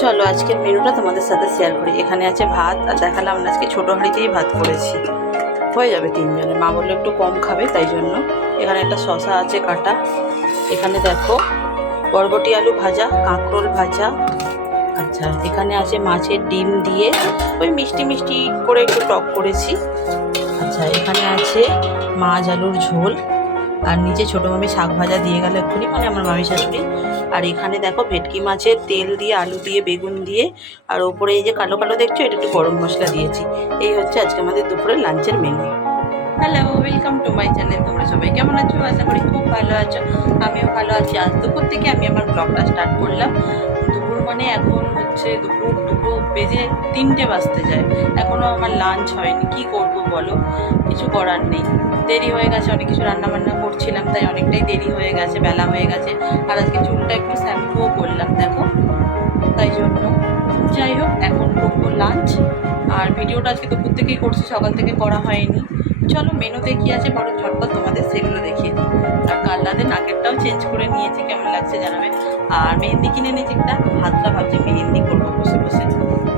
চলো আজকের মেনুটা তোমাদের সাথে শেয়ার করি। এখানে আছে ভাত, আর দেখালাম না, আজকে ছোটো হাঁড়িতেই ভাত করেছি। হয়ে যাবে তিনজনে। মা বলল একটু কম খাবে, তাই জন্য। এখানে একটা শশা আছে কাটা। এখানে দেখো, বরবটি আলু ভাজা, কাঁকরোল ভাজা। আচ্ছা এখানে আছে মাছের ডিম দিয়ে ওই মিষ্টি মিষ্টি করে একটু টক করেছি। আচ্ছা এখানে আছে মাছ আলুর ঝোল। আর নিচে ছোটো মামি শাক ভাজা দিয়ে গেল এক্ষুনি মানে আমার মামি শাশুড়ি। আর এখানে দেখো ভেটকি মাছের তেল দিয়ে, আলু দিয়ে, বেগুন দিয়ে, আর ওপরে এই যে কালো কালো দেখছ, এটা একটু গরম মশলা দিয়েছি। এই হচ্ছে আজকে আমাদের দুপুরের লাঞ্চের menu hello welcome to my channel তোমরা সবাই কেমন আছো? আশা করি খুব ভালো আছো। আমিও ভালো আছি। আজ দুপুর থেকে আমি আমার ব্লগটা স্টার্ট করলাম। মানে এখন হচ্ছে দুপুর দুটো বেজে তিনটে বাজতে যায়। এখনও আমার লাঞ্চ হয়নি। কি করব বলো? কিছু করার নেই। দেরি হয়ে গেছে, অনেক কিছু রান্না বান্না করছিলাম, তাই অনেকটাই দেরি হয়ে গেছে, বেলা হয়ে গেছে। আর আজকে চুলটা একটু শ্যাম্পুও করলাম, দেখো। তাই জন্য। যাই হোক, এখন করব লাঞ্চ আর ভিডিওটা আজকে দুপুর থেকেই করছি, সকাল থেকে করা হয়নি। চলো মেনুতে কি আছে বড় ঝটপট তোমাদের সেগুলো দেখিয়ে আর কাল্লাদের নাকেরটাও চেঞ্জ করে নিয়েছি, কেমন লাগছে জানাবে? আর মেহেন্দি কিনে নিয়েছি একটা হাতটা ভাবছি মেহেন্দি করব বসে বসে।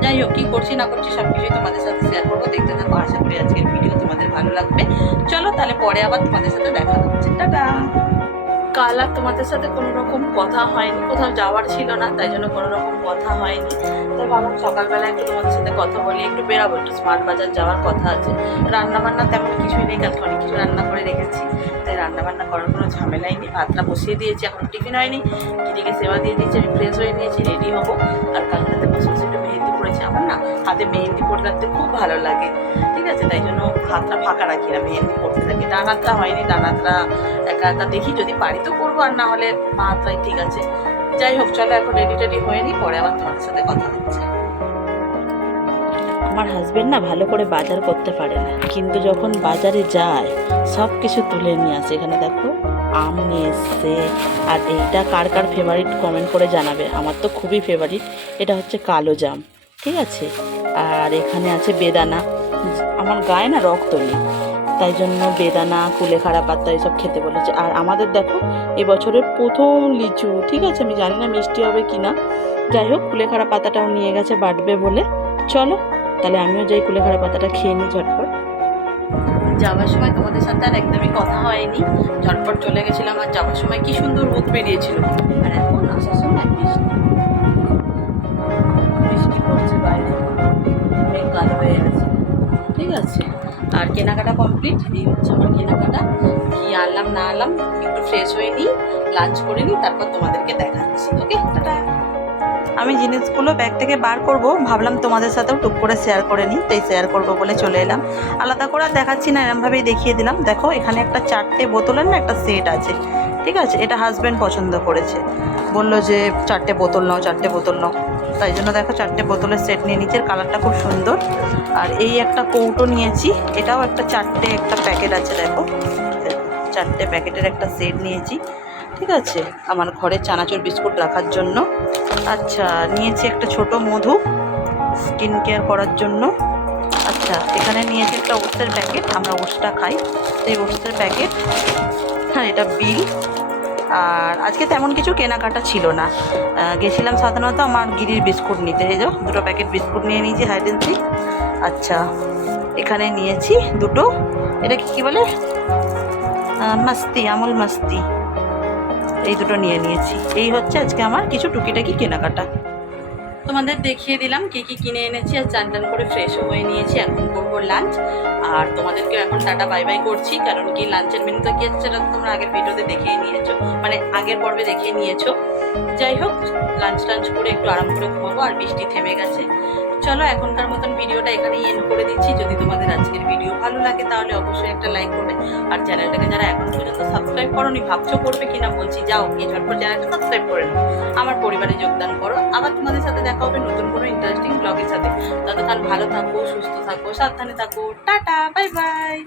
যাই হোক, কী করছি না করছি সব কিছুই তোমাদের সাথে শেয়ার করব, দেখতে থাকো, আশা করি আজকের ভিডিও তোমাদের ভালো লাগবে। চলো তাহলে পরে আবার তোমাদের সাথে দেখা হচ্ছে। টাটা! কাল আর তোমাদের সাথে কোনো রকম কথা হয়নি, কোথাও যাওয়ার ছিল না, তাই জন্য কোনো রকম কথা হয়নি। তাই ভাবলাম সকালবেলা একটু তোমাদের সাথে কথা বলি, একটু বেরাবো, একটু স্মার্ট বাজার যাওয়ার কথা আছে। রান্না বান্না তেমন কিছুই নেই, কালকে অনেক কিছু রান্না করে রেখেছি। তাই রান্না বান্না করার কোনো ঝামেলাই নেই, ভাতটা বসিয়ে দিয়েছি, এখন টিফিন হয়নি কিটিকে সেবা দিয়ে দিয়েছি, আমি ফ্রেশ হয়ে নিয়েছি রেডি হব, আর কালকাতে বসে হাতে মেহেন্দি পড়ে রাখতে খুব ভালো লাগে। ঠিক আছে? তাই জন্য হাতটা ফাঁকা রাখি না, মেহেন্দি পড়তে থাকি। ডান হাতটা হয়নি ডান হাতটা একা একা দেখি যদি পারি তো করব, আর না হলে মা হাতটাই ঠিক আছে। যাই হোক, চলো এখন রেডি টেডি হয়ে নি, পরে আবার তোমার সাথে কথা হচ্ছে। আমার হাজবেন্ড না ভালো করে বাজার করতে পারে না। কিন্তু যখন বাজারে যায়, সব কিছু তুলে নিয়ে আসে। এখানে দেখো, আম নিয়ে এসছে। আর এইটা কার কার ফেভারিট কমেন্ট করে জানাবে? আমার তো খুবই ফেভারিট এটা হচ্ছে কালো জাম। ঠিক আছে? আর এখানে আছে বেদানা। আমার গায়ে না রক্ত নেই। তাই জন্য বেদানা, কুলেখাড়া পাতা এসব খেতে বলেছে। আর আমাদের দেখো, এবছরের প্রথম লিচু, ঠিক আছে? আমি জানি না মিষ্টি হবে কি না যাই হোক, কুলেখাড়া পাতাটাও নিয়ে গেছে বাটবে বলে। চলো, তাহলে আমিও যাই কুলেখাড়া পাতাটা খেয়ে নিই ঝটপট। যাওয়ার সময় তোমাদের সাথে আর একদমই কথা হয়নি। ঝটপট চলে গেছিলাম আর যাওয়ার সময় কি সুন্দর রোদ বেরিয়েছিল। আর এখন আসার সময় বৃষ্টি। কেনাকাটা কমপ্লিট এই হচ্ছে আমার কেনাকাটা। কি আনলাম, না আনলাম, একটু ফ্রেশ হয়ে নিই লাঞ্চ করে নিই, তারপর তোমাদেরকে দেখাচ্ছি ওকে টাটা। আমি জিনিসগুলো ব্যাগ থেকে বার করব, ভাবলাম তোমাদের সাথেও টুক করে শেয়ার করে নিই, তাই শেয়ার করব বলে চলে এলাম। আলাদা করে দেখাচ্ছি না, এরমভাবেই দেখিয়ে দিলাম। দেখো, এখানে একটা চারটে বোতলের না একটা সেট আছে। ঠিক আছে? এটা হাজব্যান্ড পছন্দ করেছে। বলল যে, চারটে বোতল নাও, চারটে বোতল নাও। তাই জন্য দেখো চারটে বোতলের সেট নিয়ে নিচের কালারটা খুব সুন্দর। আর এই একটা কৌটো নিয়েছি, এটাও একটা চারটে একটা প্যাকেট আছে দেখো। চারটে প্যাকেটের একটা সেট নিয়েছি, ঠিক আছে? আমার ঘরে চানাচুর বিস্কুট রাখার জন্য। আচ্ছা নিয়েছি একটা ছোট মধু স্কিন কেয়ার করার জন্য। আচ্ছা এখানে নিয়েছি একটা ওটসের প্যাকেট আমরা ওটসটা খাই। সেই ওটসের প্যাকেট হ্যাঁ এটা বিল আর আজকে তেমন কিছু কেনাকাটা ছিল না। গেছিলাম সাধারণত আমার গিরির বিস্কুট নিতে। এই যাও দুটো প্যাকেট বিস্কুট নিয়ে নিয়েছি হাইডেন্সি আচ্ছা এখানে নিয়েছি দুটো। এটা কি কী বলে মাস্তি, আমুল মাস্তি। এই দুটো নিয়ে নিয়েছি। এই হচ্ছে আজকে আমার কিছু টুকিটাকি কেনাকাটা। তোমাদের দেখিয়ে দিলাম কি কি কিনে এনেছি আর চান টান করে ফ্রেশও হয়ে নিয়েছি। এখন করব লাঞ্চ আর তোমাদেরকেও এখন টাটা বাই বাই করছি। কারণ কি লাঞ্চের মেনুটা কি আছে সেটা তোমরা আগের ভিডিওতে দেখিয়ে নিয়েছো। মানে আগের পর্বে দেখিয়ে নিয়েছো। যাই হোক লাঞ্চ টাঞ্চ করে একটু আরাম করে ঘুমাবো আর বৃষ্টি থেমে গেছে। চলো, এখনকার মতন ভিডিওটা এখানেই এন্ড করে দিচ্ছি। যদি তোমাদের আজকের ভিডিও ভালো লাগে তাহলে অবশ্যই একটা লাইক করবে। আর চ্যানেলটাকে যারা এখন পর্যন্ত সাবস্ক্রাইব করোনি, ভাবছ করবে কিনা, বলছি যাও, গিয়ে ঝটপট চ্যানেলটা সাবস্ক্রাইব করে নাও। আমার পরিবারে যোগদান করো। আবার তোমাদের সাথে দেখা হবে নতুন কোনো ইন্টারেস্টিং ব্লগের সাথে। ততক্ষণ ভালো থাকো, সুস্থ থাকো, সাবধানে থাকো। Tata bye bye